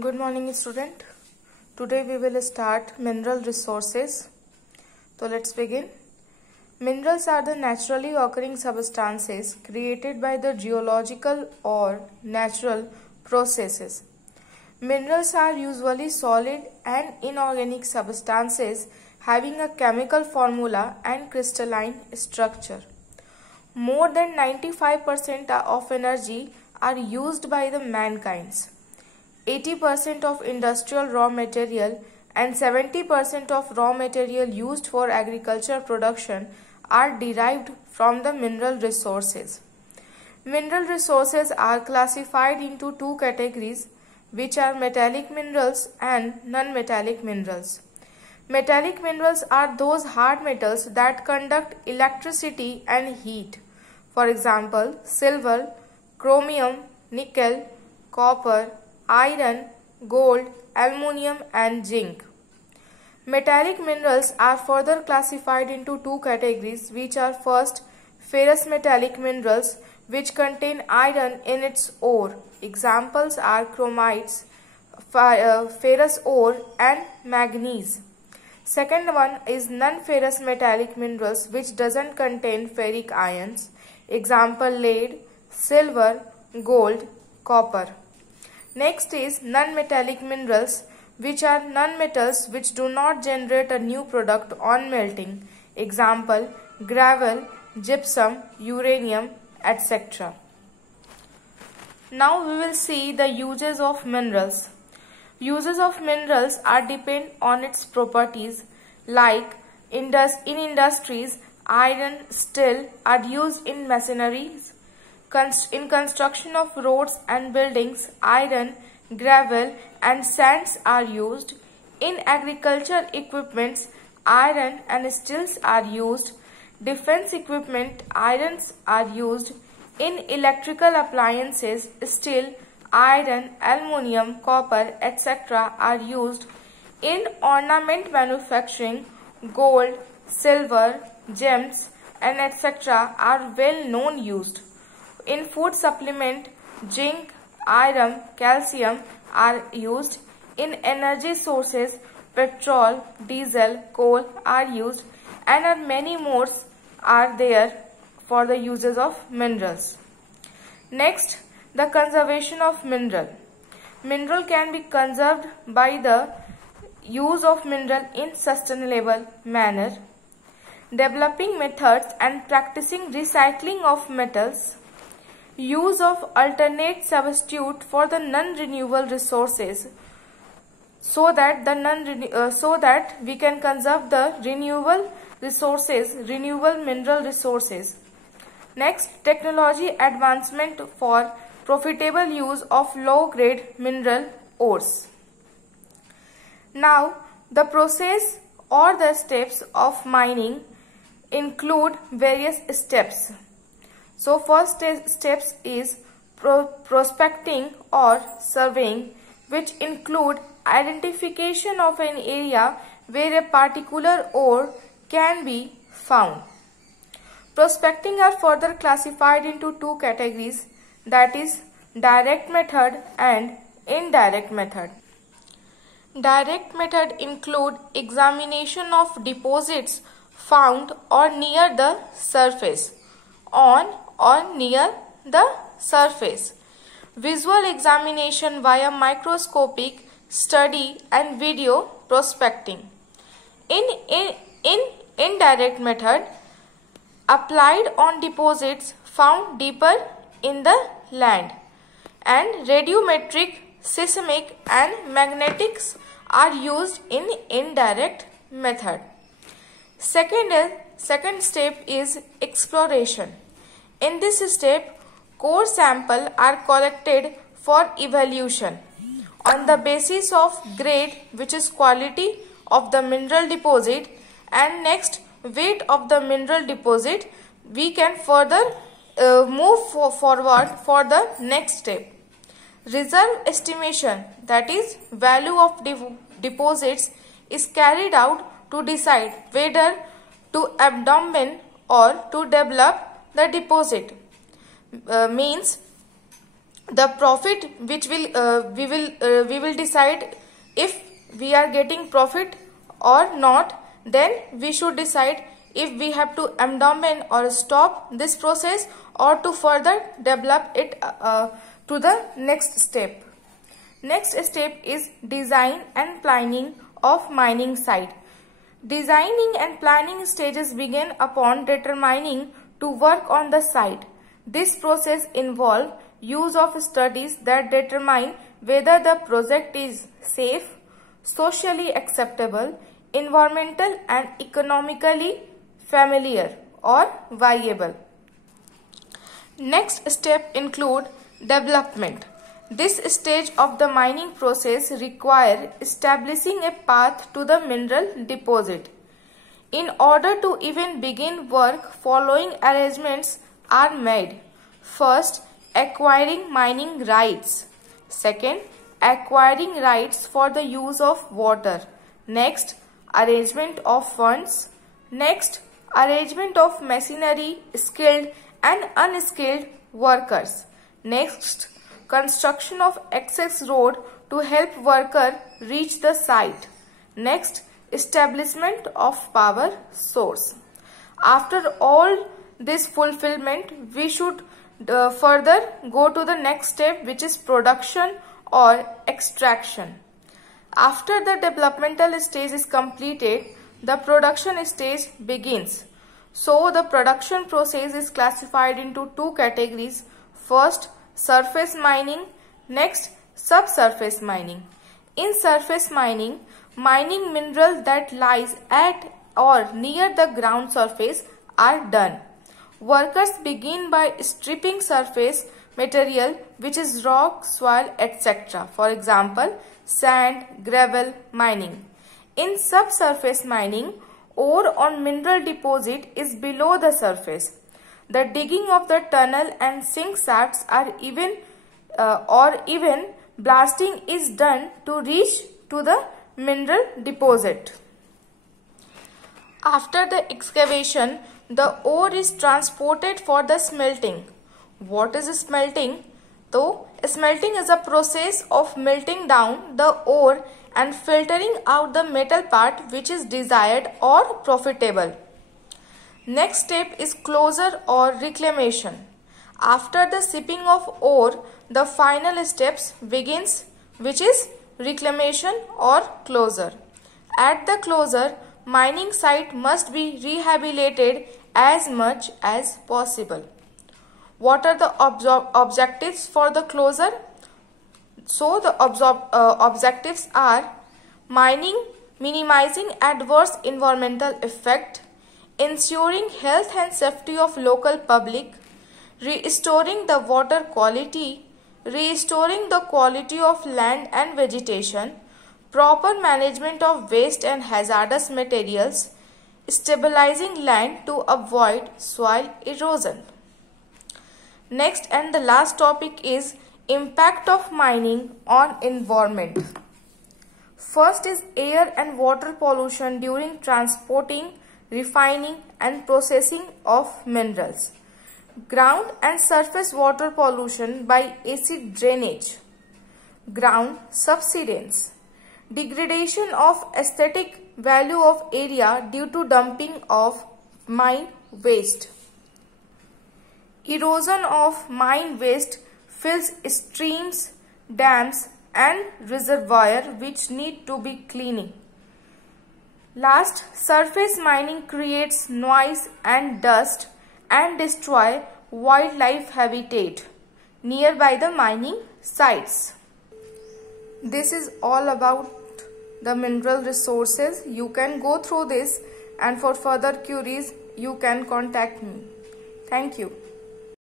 Good morning student. Today we will start mineral resources. So let's begin. Minerals are the naturally occurring substances created by the geological or natural processes. Minerals are usually solid and inorganic substances having a chemical formula and crystalline structure. More than 95% of energy are used by the mankind. 80% of industrial raw material and 70% of raw material used for agriculture production are derived from the mineral resources. Mineral resources are classified into two categories, which are metallic minerals and non-metallic minerals. Metallic minerals are those hard metals that conduct electricity and heat. For example, silver, chromium, nickel, copper, iron, gold, aluminium and zinc. Metallic minerals are further classified into two categories, which are first ferrous metallic minerals which contain iron in its ore. Examples are chromites, ferrous ore and manganese. Second one is non-ferrous metallic minerals which doesn't contain ferric ions. Example lead, silver, gold, copper. Next is non-metallic minerals, which are non-metals which do not generate a new product on melting. Example, gravel, gypsum, uranium, etc. Now we will see the uses of minerals. Uses of minerals are depend on its properties, like in industries, iron, steel are used in machineries. In construction of roads and buildings, iron, gravel and sands are used. In agricultural equipments, iron and steels are used. Defense equipment, irons are used. In electrical appliances, steel, iron, aluminium, copper, etc. are used. In ornament manufacturing, gold, silver, gems and etc. are well known used. In food supplement, zinc, iron, calcium are used. In energy sources, petrol, diesel, coal are used, and are many more are there for the uses of minerals. Next, the conservation of mineral. Mineral can be conserved by the use of mineral in sustainable manner, developing methods and practicing recycling of metals, use of alternate substitute for the non-renewable resources so that we can conserve the renewable mineral resources. Next, technology advancement for profitable use of low-grade mineral ores. Now, the process or the steps of mining include various steps. So first steps is prospecting or surveying, which include identification of an area where a particular ore can be found. Prospecting are further classified into two categories, that is direct method and indirect method. Direct method include examination of deposits found or near the surface, on or near the surface. Visual examination via microscopic study and video prospecting. In indirect method, applied on deposits found deeper in the land, and radiometric, seismic and magnetics are used in indirect method. Second step is exploration. In this step, core samples are collected for evaluation. On the basis of grade, which is quality of the mineral deposit, and next weight of the mineral deposit, we can further move forward for the next step. Reserve estimation, that is value of deposits, is carried out to decide whether to abandon or to develop the deposit. Means the profit which we will decide if we are getting profit or not. Then we should decide if we have to abandon or stop this process or to further develop it to the next step. Next step is design and planning of mining site. Designing and planning stages begin upon determining to work on the site. This process involves use of studies that determine whether the project is safe, socially acceptable, environmental and economically familiar or viable. Next step include development. This stage of the mining process requires establishing a path to the mineral deposit. In order to even begin work, following arrangements are made. First, acquiring mining rights. Second, acquiring rights for the use of water. Next, arrangement of funds. Next, arrangement of machinery, skilled and unskilled workers. Next, construction of access road to help worker reach the site. Next, establishment of power source. After all this fulfillment, we should further go to the next step, which is production or extraction. After the developmental stage is completed, the production stage begins. So the production process is classified into two categories. First, surface mining. Next, subsurface mining. In surface mining, mining mineral that lies at or near the ground surface are done. Workers begin by stripping surface material, which is rock, soil, etc. For example, sand, gravel mining. In subsurface mining, ore on mineral deposit is below the surface. The digging of the tunnel and sink shafts are even blasting is done to reach to the mineral deposit. After the excavation, the ore is transported for the smelting. What is smelting? So, smelting is a process of melting down the ore and filtering out the metal part which is desired or profitable. Next step is closure or reclamation. After the shipping of ore, the final steps begins, which is reclamation or closure. At the closure, mining site must be rehabilitated as much as possible. What are the objectives for the closure? So the objectives are minimizing adverse environmental effect, ensuring health and safety of local public, restoring the water quality, restoring the quality of land and vegetation, proper management of waste and hazardous materials, stabilizing land to avoid soil erosion. Next and the last topic is impact of mining on environment. First is air and water pollution during transporting, refining and processing of minerals. Ground and surface water pollution by acid drainage. Ground subsidence. Degradation of aesthetic value of area due to dumping of mine waste. Erosion of mine waste fills streams, dams and reservoirs which need to be cleaning. Last, surface mining creates noise and dust and destroy wildlife habitat nearby the mining sites. This is all about the mineral resources. You can go through this, and for further queries you can contact me. Thank you.